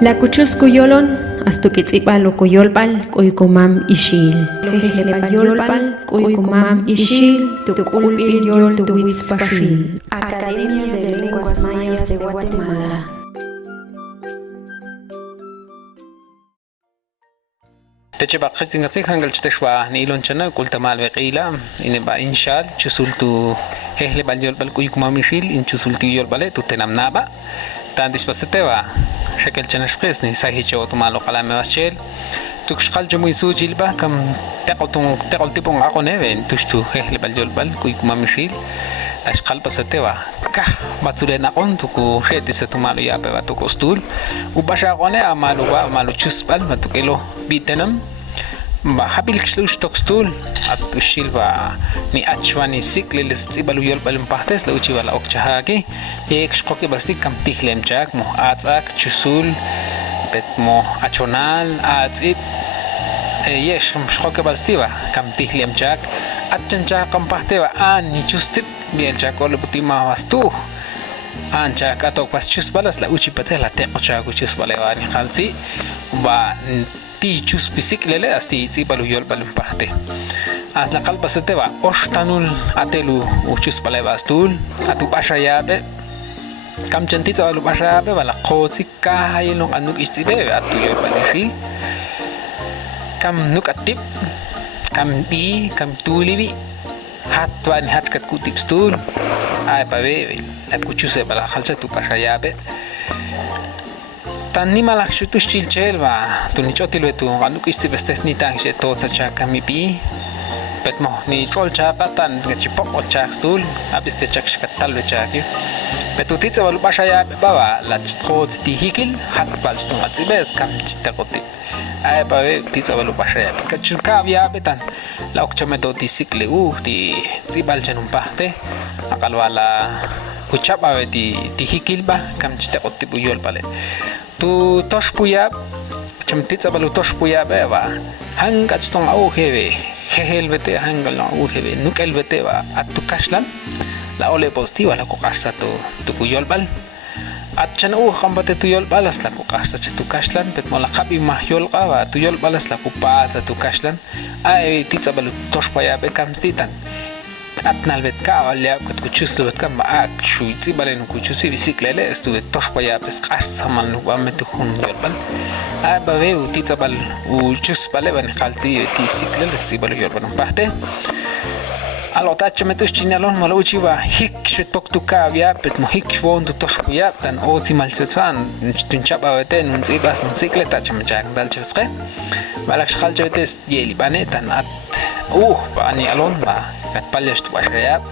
La kuchus kuyolon astu kitzipal o kuyolpal kuykumam ishil. Lejepal yolpal kuykumam ishil tukulpil yol tuwitzpashil. Academia de Lenguas Mayas de Guatemala. تجيبك خدين هنقل تشوا نيلون شنا قلت مال وقيلا إن با إن شاء الله تسولتو ههل بالجول بالكوي كم مشيل إن تسولتي يول بالله تتنام نابا تانديس بس توا شكل شناش قيسني صحيح جو تمالو قلام واسشيل تكشقل جموي سوجيل با كم تقول تبون عقونه وين تشتو ههل بالجول بالكوي كم مشيل أشقل بس توا كه باتسولنا قن تكو شيء تسمالو يا بوا تكو ستول وباشا قناه أمالو تشوس بال ما تكيلو بيتنم habil kshlush tokstul at ushilva ni achwani sikle lestibalu yol balum pahtes la uchivala okchahaki ek shkoki basti kam tihlem chak mo atsak chusul bet mo achonal atsib yesh shkoki bastiva kam tihlem chak atchancha kam pahteva an ni chustib biel chak ol butima wastu an chak atok pas chus balas la uchipatela te ochak chus balewani khalsi ba ti chus pisik lele asti tsibalu yol balum pahte as la qalba seteba oshtanul atelu uchus balevastul atu pashayabe kam chanti tsalu pashayabe bala qosi kahayelong anuk istibe atu yol balishi kam nuk atip kam bi kam tulibi hatwan hatkat kutip stul ay pave la kuchuse bala khalsa tu pashayabe tani malak shutu shilchelva tu ni chotilwe tu anuk istibestes ni tang she to cha kamipi petmo ni chol cha patan chipok ol cha stul abiste chak shkatal we cha ki petu titsa balu bashaya baba la chkhot ti hikil hat bal stung atsibes kam chitakoti ay bawe titsa balu bashaya ka churka via betan la okchame to ti sikle ti tsibal chanum pahte akal wala kuchapa we ti hikil ba kam chitakoti buyol pale tu tosh puyab chumtitsa balu tosh puyab ba hangat stong au heve hehel bete hangal au heve nukel bete ba atu kashlan la ole positiva la kokashsa tu kuyol bal atchan khambate tu yol balas la kokashsa tu kashlan pet mola khabi ma yol qawa tu yol balas la kupasa tu kashlan ay titsa balu tosh puyab kam stitan atnal bet ka wala kat kuchus bet ka ma ak shu tsibalen kuchusi bisiklele estu tosh paya pes qash samal nu bamet hun yorban aba ve utitsabal u chus bale ban khalsi tisikle tsibal yorban bahte alota chmetus chinalon maluchi ba hik shit poktu ka via pet mo hik won tu tosh paya tan ozimal seswan tunchaba beten un tsibas sikleta chmjak dal chesqe balak khalchetes yeli banetan at bani alon ba kat palyash tu bashayab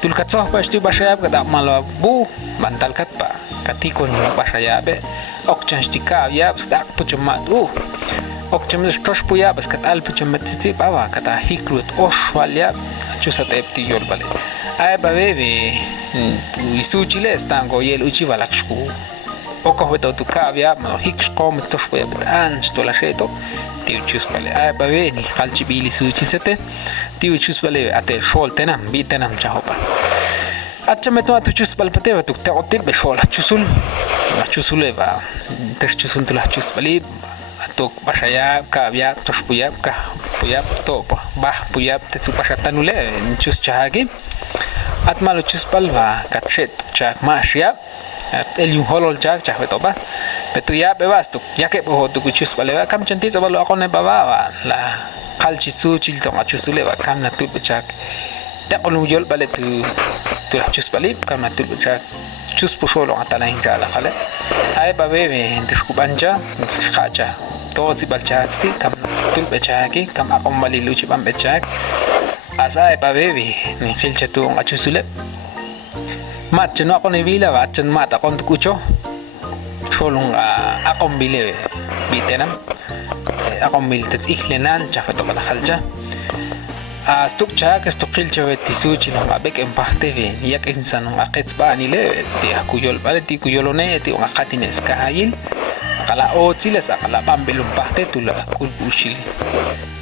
tul kat soh bash tu bashayab kat amala bu bantal kat ba katikon bashayabe okchan stika yab stak puchmat okchan stosh puyab kat al puchmat tsi bawa kat hiklut oshwalya chusatep ti yol bale ay ba bebe isu chile stango yel uchi balakshku oko hoto tu kavya ma hiksh qom tosh puyab an stola sheto tiu chus bale ay ba ve ni khalchi bili su chisete tiu chus bale ate shol tenam bi tenam chahopa acha meto atu chus bal pate tu te otir be shol chusul eva ter chusun tu la chus bali atok bashaya kavya tosh puyab ka puyab to ba puyab te su pashatanule chus chahagi atmalu chus balva katchet chak mashya el yun holol chak chahbetoba petu ya bebastu ya que bo tu kuchus baleva kam chanti zabalo akone baba la khalchi su chil to achusule ba kam na tu chak ta onu yol bale tu la chus balib kam na tu chak chus pusholo atala hinja la khale ay babe me diskubanja khacha to si balchak sti kam tu bechaki kam akom bali luchi bam bechak asay babe ni khilcha tu achusule mat cheno akone vila ba chen mat akon kucho cholong akom bile bitenam akom bil tats ihlenan chafato bala khalcha astuk chak astuk khilcha tisu chino abek empahte ve yak insan aqets ba ni le ti akuyol bale ti kuyolone ti aqatines kahayil kala o chiles akala bambelum pahte tula kulbushil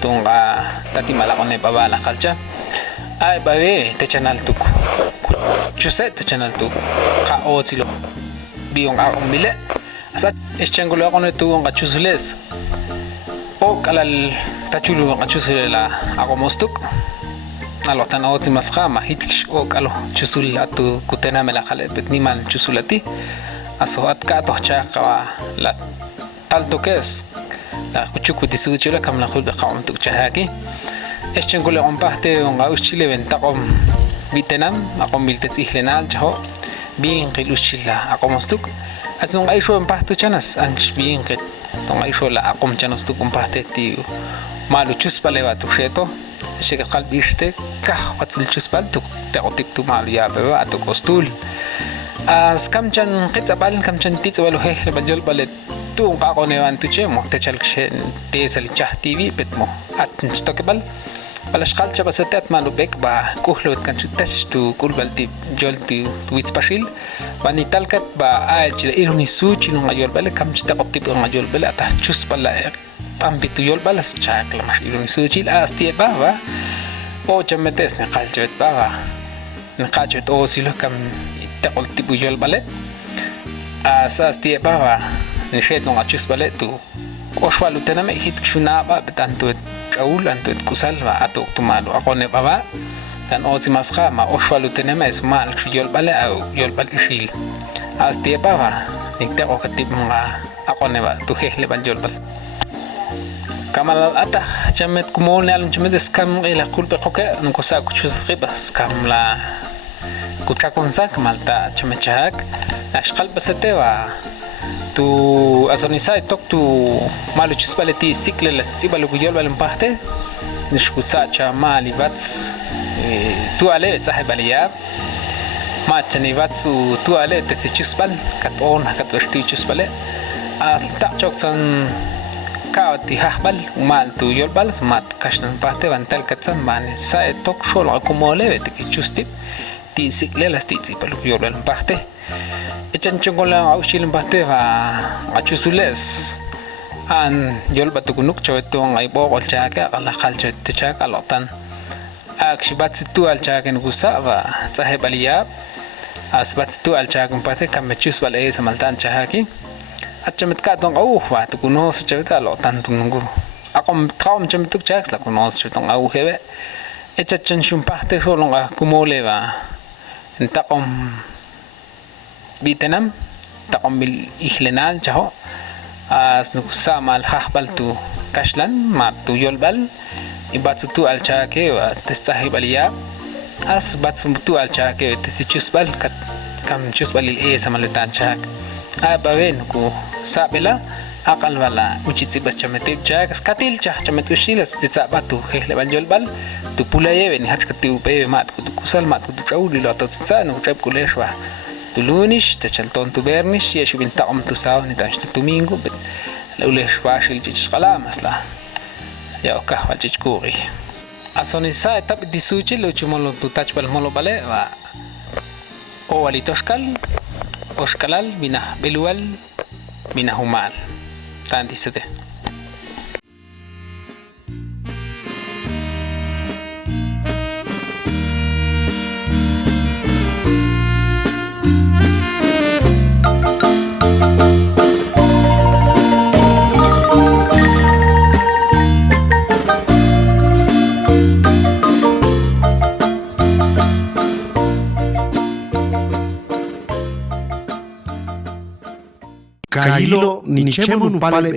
tunga tati malakone babala khalcha ay bawe te channel tuk chuset te channel tuk ka o chilo biong a umbile asa eschangulo ako nito ang kachusules o kalal tachulo ang kachusulela ako mostuk alo tan awti maskhama hitik o kalo chusul atu kutena mela khale bet niman chusulati aso at ka to cha ka la tal to kes la kuchuku disu chula kam la khul ka on tu cha haki eschangulo on parte on auschile ventaqom bitenam ako miltet ihlenal chaho bien qilushila ako mostuk asung ay sho empahtu chanas ang bien qit tong ay sho la akom chanos tu compahte ti malu chus paleva tu sheto shika qalbi ishte ka watul chus pal tu te otip tu malu ya beba atu kostul as kam chan qitsabal kam chan titswalu he banjol balet tu ka ko ne wan tu che mo te chal kshen te sal chah tv petmo at stokebal Balas kalcha basatet malubek ba kuhlot kan chutas tu kulbal ti jol ti wits pasil banital kat ba ajil iruni suci no ngayol bale kam chita optip ngayol bale atah chus pala ambitu yol balas chak la mas iruni suci asti ba o chametes ne kalcha ba ne kalcha o silo kam ta optip yol bale asti ba ne shet no chus bale tu oswalu tename hit shuna ba betantu Kaul antu kusal ba atuk tumalo ako ne baba tan o simasqa ma oswalu tenema es mal yol bale au yol bal isil as tie baba nikte o katip mga ako ne ba tu hehle ban yol bal kamal ata chamet kumol ne alun chamet skam ila kulpe khoke nko sa kuchus qibas kam la kuchakon sa kamal ta chamechak ashqal basate wa tu asonisa tok tu malu chispaleti sikle la stibalu guyol balum parte nishkusa cha mali vats tu ale sahibalia ma chani vatsu tu ale te chispal kat on kat verti chispale as ta choksan ka ti hahbal mal tu yol bal smat kashnan parte vantal katsan mane sa tok shol akumole te chustip ti sikle la stibalu guyol balum parte echanchongola aushilin bahte va achusules an yol batukunuk chaweto ngai bo olchaka ala khalchet chaka lotan akshibat tu alchaka ngusa va sahebalia asbat tu alchaka bahte kamechus bale samaltan chahaki achamet ka dong au va tukunos chaweta lotan tunungu akom traum chametuk chaks la kunos chutong au hebe echachan shumpahte holonga kumoleva entakom bitenam taqombil ihlenal chaho as nukusa mal hahbal tu kashlan ma tu yolbal ibatsu tu alchake wa testahibalia as batsu tu alchake tesichusbal kat kam chusbal il samalutan chak abaven ku sabela aqal wala uchitsi bachametip chak skatil chah chametushilas titsa batu hehle ban yolbal tu pulaye ben hach katu pe mat ku kusal mat ku chauli lo tatsa no chap kuleshwa tu lunes te chalton tu bernis ya shubin taqom tu saw ni tash tu domingo bet la ulesh bashil chich qalamas la ya okah wal chich kuri asonisa etap disuchi lo chumolo tu tach bal molo bale wa o walitoshkal oskalal binah belual binah humal tan disete Kailo ni chemo nupale